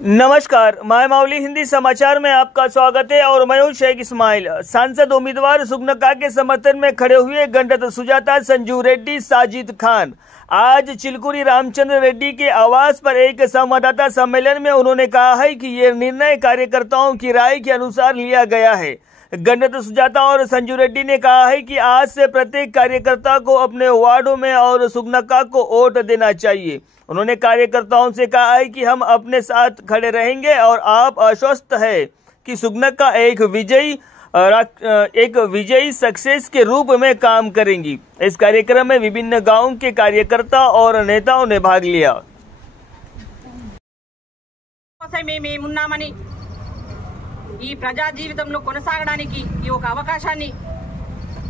नमस्कार, मैं मौली हिंदी समाचार में आपका स्वागत है और मैं हूं शेख इस्माइल। सांसद उम्मीदवार सुगनका के समर्थन में खड़े हुए गंडत सुजाता, संजू रेड्डी, साजिद खान आज चिलकुरी रामचंद्र रेड्डी के आवास पर एक संवाददाता सम्मेलन में उन्होंने कहा है कि ये निर्णय कार्यकर्ताओं की राय के अनुसार लिया गया है। गंडत सुजाता और संजू रेड्डी ने कहा है कि आज से प्रत्येक कार्यकर्ता को अपने वार्डों में और सुगनका को वोट देना चाहिए। उन्होंने कार्यकर्ताओं से कहा है कि हम अपने साथ खड़े रहेंगे और आप आश्वस्त है कि सुगनका एक विजयी सक्सेस के रूप में काम करेंगी। इस कार्यक्रम में विभिन्न गांवों के कार्यकर्ता और नेताओं ने भाग लिया। ఈ ప్రజా జీవితంలో కొనసాగడానికి ఈ ఒక అవకాశాన్ని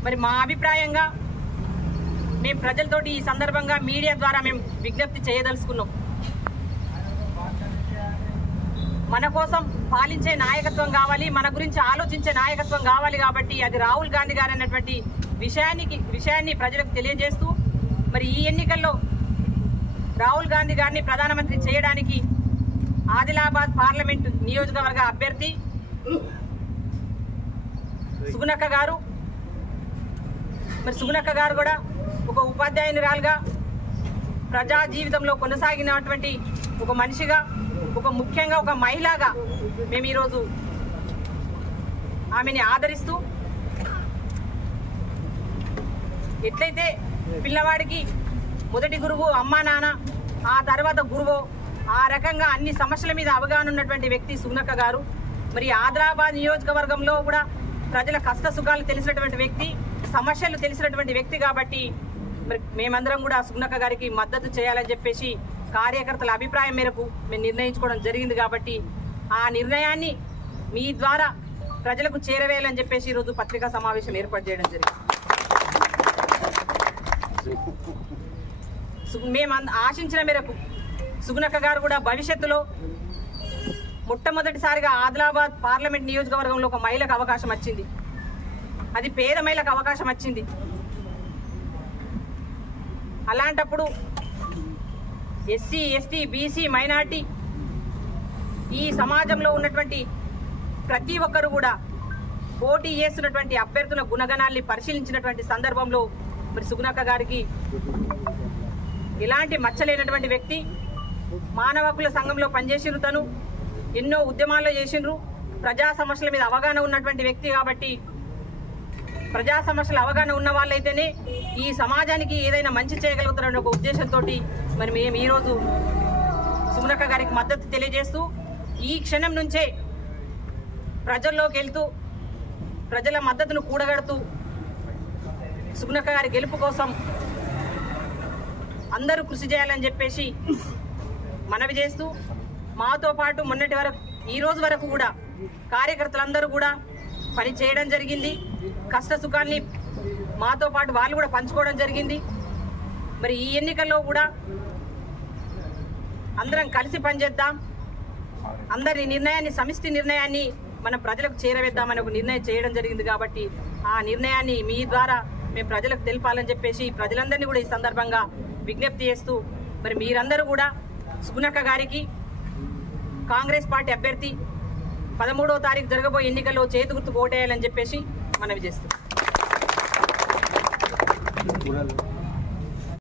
మరి మా అభిప్రాయంగా మేము ప్రజలతోటి ఈ సందర్భంగా మీడియా ద్వారా మేము విజ్ఞప్తి చేయదలుచుకున్నాం। మన కోసం పాలించే నాయకత్వం కావాలి, మన గురించి ఆలోచించే నాయకత్వం కావాలి కాబట్టి అది రాహుల్ గాంధీ గారు అన్నటువంటి విషయాన్ని ప్రజలకు తెలియజేస్తూ మరి ఈ ఎన్నికల్లో రాహుల్ గాంధీ గారిని ప్రధానమంత్రి చేయడానికి ఆదిలాబాద్ పార్లమెంట్ నియోజకవర్గ అభ్యర్థి సుగనక్క గారు మరి సుగనక్క గారు కూడా ఒక ఉపాధ్యాయునిరాలుగా ప్రజా జీవితంలో కొనసాగినటువంటి ఒక మనిషిగా, ఒక ముఖ్యంగా ఒక మహిళగా మేము ఈరోజు ఆమెని ఆదరిస్తూ ఎట్లయితే పిల్లవాడికి మొదటి గురువు అమ్మా నాన్న, ఆ తర్వాత గురువు, ఆ రకంగా అన్ని సమస్యల మీద అవగాహన ఉన్నటువంటి వ్యక్తి సుగనక్క గారు। మరి ఆదిలాబాద్ నియోజకవర్గంలో కూడా ప్రజల కష్ట సుఖాలు తెలిసినటువంటి వ్యక్తి, సమస్యలు తెలిసినటువంటి వ్యక్తి కాబట్టి మరి మేమందరం కూడా సుగనక్క గారికి మద్దతు చేయాలని చెప్పేసి కార్యకర్తల అభిప్రాయం మేరకు మేము నిర్ణయించుకోవడం జరిగింది కాబట్టి ఆ నిర్ణయాన్ని మీ ద్వారా ప్రజలకు చేరవేయాలని చెప్పేసి ఈరోజు పత్రికా సమావేశం ఏర్పాటు చేయడం జరిగింది। మేము ఆశించిన మేరకు సుగనక్క గారు కూడా భవిష్యత్తులో మొట్టమొదటిసారిగా ఆదిలాబాద్ పార్లమెంట్ నియోజకవర్గంలో ఒక మహిళకు అవకాశం వచ్చింది, అది పేద మహిళకు అవకాశం వచ్చింది। అలాంటప్పుడు ఎస్సీ, ఎస్టీ, బీసీ, మైనార్టీ ఈ సమాజంలో ఉన్నటువంటి ప్రతి ఒక్కరు కూడా పోటీ చేస్తున్నటువంటి అభ్యర్థుల గుణగణాల్ని పరిశీలించినటువంటి సందర్భంలో మరి సుగనక్క గారికి ఎలాంటి మచ్చలేనటువంటి వ్యక్తి, మానవ హక్కుల సంఘంలో పనిచేసిరు, తను ఎన్నో ఉద్యమాల్లో చేసిండ్రు, ప్రజా సమస్యల మీద అవగాహన ఉన్నటువంటి వ్యక్తి కాబట్టి ప్రజా సమస్యల అవగాహన ఉన్న వాళ్ళైతేనే ఈ సమాజానికి ఏదైనా మంచి చేయగలుగుతారనే ఒక ఉద్దేశంతో మరి మేము ఈరోజు సుగనక్క గారికి మద్దతు తెలియజేస్తూ ఈ క్షణం నుంచే ప్రజల్లోకి వెళ్తూ ప్రజల మద్దతును కూడగడుతూ సుగనక్క గారి గెలుపు కోసం అందరూ కృషి చేయాలని చెప్పేసి మనవి చేస్తూ మాతో పాటు మొన్నటి వరకు ఈ రోజు వరకు కూడా కార్యకర్తలందరూ కూడా పని చేయడం జరిగింది, కష్ట సుఖాన్ని మాతో పాటు వాళ్ళు కూడా పంచుకోవడం జరిగింది। మరి ఈ ఎన్నికల్లో కూడా అందరం కలిసి పనిచేద్దాం, అందరి నిర్ణయాన్ని, సమిష్టి నిర్ణయాన్ని మనం ప్రజలకు చేరవేద్దామని ఒక నిర్ణయం చేయడం జరిగింది కాబట్టి ఆ నిర్ణయాన్ని మీ ద్వారా మేము ప్రజలకు తెలపాలని చెప్పేసి ప్రజలందరినీ కూడా ఈ సందర్భంగా విజ్ఞప్తి చేస్తూ మరి మీరందరూ కూడా సుగనక్క గారికి కాంగ్రెస్ పార్టీ అభ్యర్థి 13వ తారీఖు జరగబోయే ఎన్నికల్లో చేతి గుర్తు ఓటేయాలని చెప్పేసి మనవి చేస్తున్నాం।